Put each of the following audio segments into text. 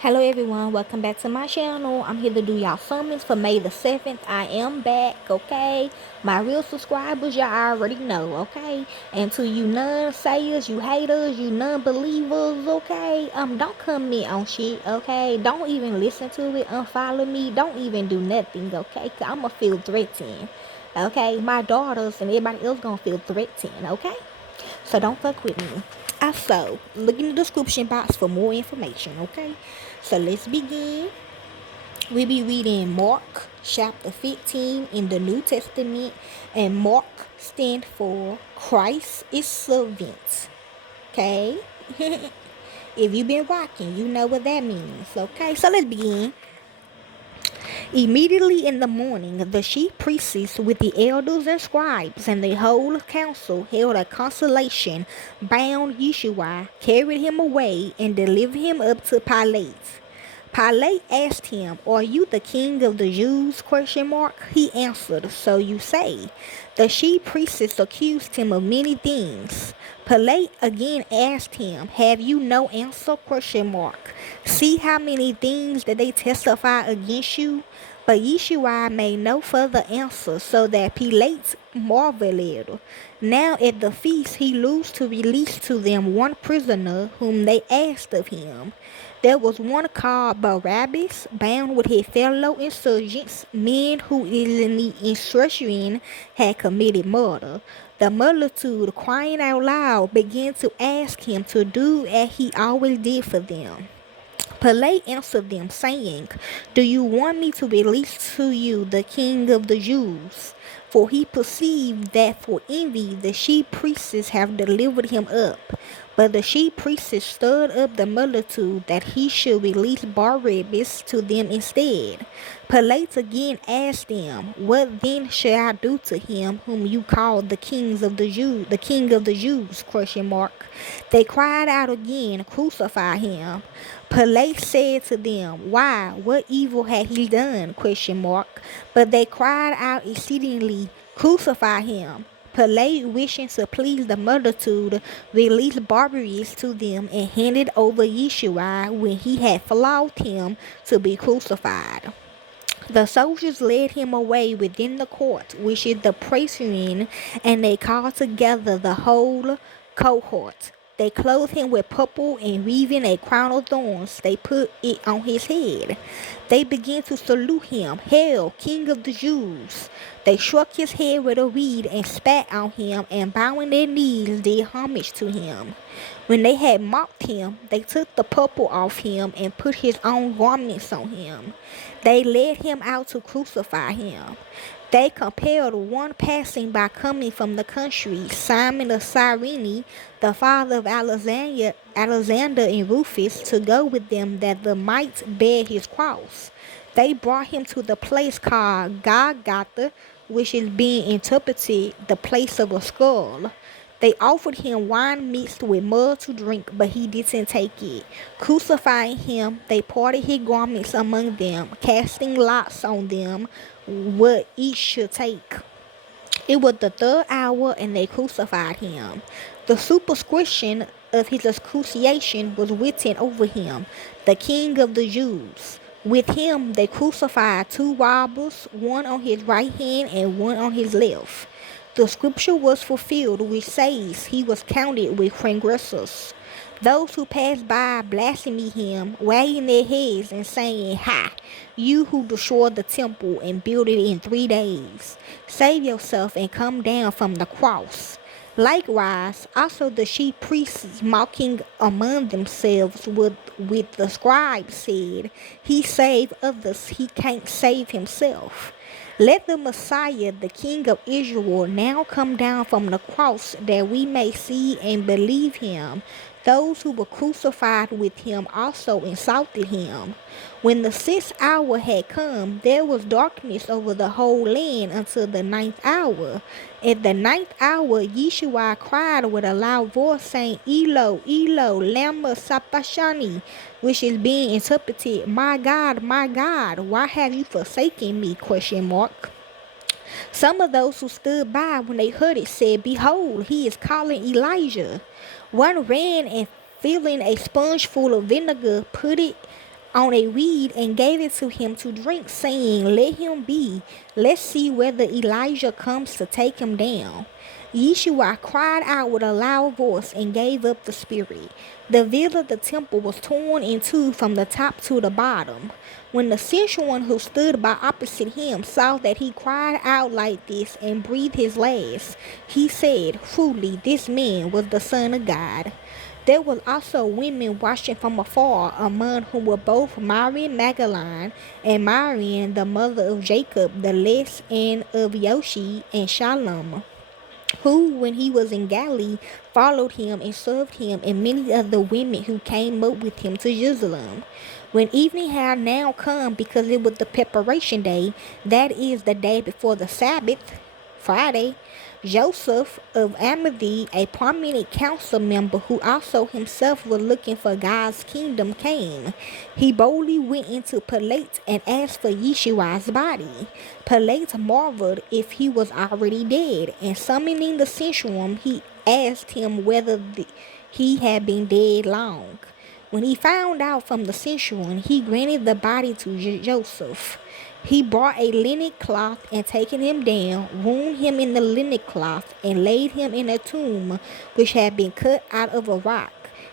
Hello everyone, welcome back to my channel. I'm here to do y'all summons for May the 7th. I am back, okay? My real subscribers, y'all already know, okay? And to you non-sayers, you haters, you non-believers, okay? Don't comment on shit, okay? Don't even listen to it, unfollow me, don't even do nothing, okay? Cause I'ma feel threatened, okay? My daughters and everybody else gonna feel threatened, okay? So don't fuck with me. Also, look in the description box for more information, okay? So let's begin. We'll be reading Mark chapter 15 in the New Testament, and Mark stands for Christ is servant. Okay? If you've been rocking, you know what that means. Okay, so let's begin. Immediately in the morning, the chief priests with the elders and scribes and the whole council held a consultation, bound Yeshua, carried him away, and delivered him up to Pilate. Pilate asked him, "Are you the king of the Jews?" He answered, "So you say." The chief priests accused him of many things. Pilate again asked him, "Have you no answer?" See how many things that they testify against you? But Yeshua made no further answer, so that Pilate marveled. Now at the feast he loosed to release to them one prisoner whom they asked of him. There was one called Barabbas, bound with his fellow insurgents, men who in the insurrection had committed murder. The multitude, crying out loud, began to ask him to do as he always did for them. Pilate answered them, saying, "Do you want me to release to you the king of the Jews?" For he perceived that for envy the chief priests have delivered him up. But the chief priests stirred up the multitude that he should release Barabbas to them instead. Pilate again asked them, "What then shall I do to him whom you call the king of the Jews? They cried out again, "Crucify him." Pilate said to them, "Why? What evil had he done?" But they cried out exceedingly, "Crucify him." Pilate, wishing to please the multitude, released Barabbas to them and handed over Yeshua when he had flogged him to be crucified. The soldiers led him away within the court, which is the praetorium, and they called together the whole cohort. They clothed him with purple, and weaving a crown of thorns, they put it on his head. They began to salute him, "Hail, King of the Jews!" They struck his head with a reed and spat on him, and bowing their knees did homage to him. When they had mocked him, they took the purple off him and put his own garments on him. They led him out to crucify him. They compelled one passing by coming from the country, Simon of Cyrene, the father of Alexander and Rufus, to go with them that they might bear his cross. They brought him to the place called Golgotha, which is being interpreted the place of a skull. They offered him wine mixed with mud to drink, but he didn't take it. Crucifying him, they parted his garments among them, casting lots on them what each should take. It was the third hour, and they crucified him. The superscription of his excruciation was written over him, "The King of the Jews." With him they crucified two robbers, one on his right hand and one on his left. The scripture was fulfilled which says, "He was counted with transgressors." Those who passed by blasphemed him, wagging their heads and saying, "Ha! You who destroyed the temple and built it in 3 days. Save yourself and come down from the cross." Likewise, also the chief priests, mocking among themselves with the scribes, said, "He saved others, he can't save himself." Let the Messiah, the King of Israel, now come down from the cross, that we may see and believe him. Those who were crucified with him also insulted him. When the 6th hour had come, there was darkness over the whole land until the 9th hour. At the 9th hour, Yeshua cried with a loud voice, saying, "Elo, Elo, lama sabachthani," which is being interpreted, my God, why have you forsaken me?" Some of those who stood by when they heard it said, "Behold, he is calling Elijah." One ran and filling a sponge full of vinegar, put it on a reed and gave it to him to drink, saying, Let him be. Let's see whether Elijah comes to take him down. Yeshua cried out with a loud voice and gave up the spirit. The veil of the temple was torn in two from the top to the bottom. When the centurion who stood by opposite him saw that he cried out like this and breathed his last, he said, Truly, this man was the Son of God. There was also women watching from afar, among whom were both Mary Magdalene and Mary, the mother of Jacob the Less and of Yoshi and Shalom, who, when he was in Galilee, followed him and served him, and many of the women who came up with him to Jerusalem. When evening had now come, because it was the preparation day, that is, the day before the Sabbath, Friday, Joseph of Arimathea, a prominent council member who also himself was looking for God's kingdom, came. He boldly went into Pilate and asked for Yeshua's body. Pilate marveled if he was already dead, and summoning the centurion, he asked him whether he had been dead long. When he found out from the centurion, he granted the body to Joseph. He brought a linen cloth, and taking him down, wound him in the linen cloth, and laid him in a tomb which had been cut out of a rock.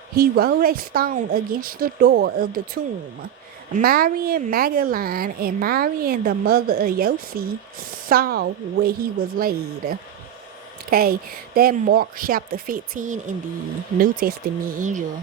He rolled a stone against the door of the tomb. Mary Magdalene and Mary, the mother of Yosi, saw where he was laid. Okay, that Mark chapter 15 in the New Testament, Angel.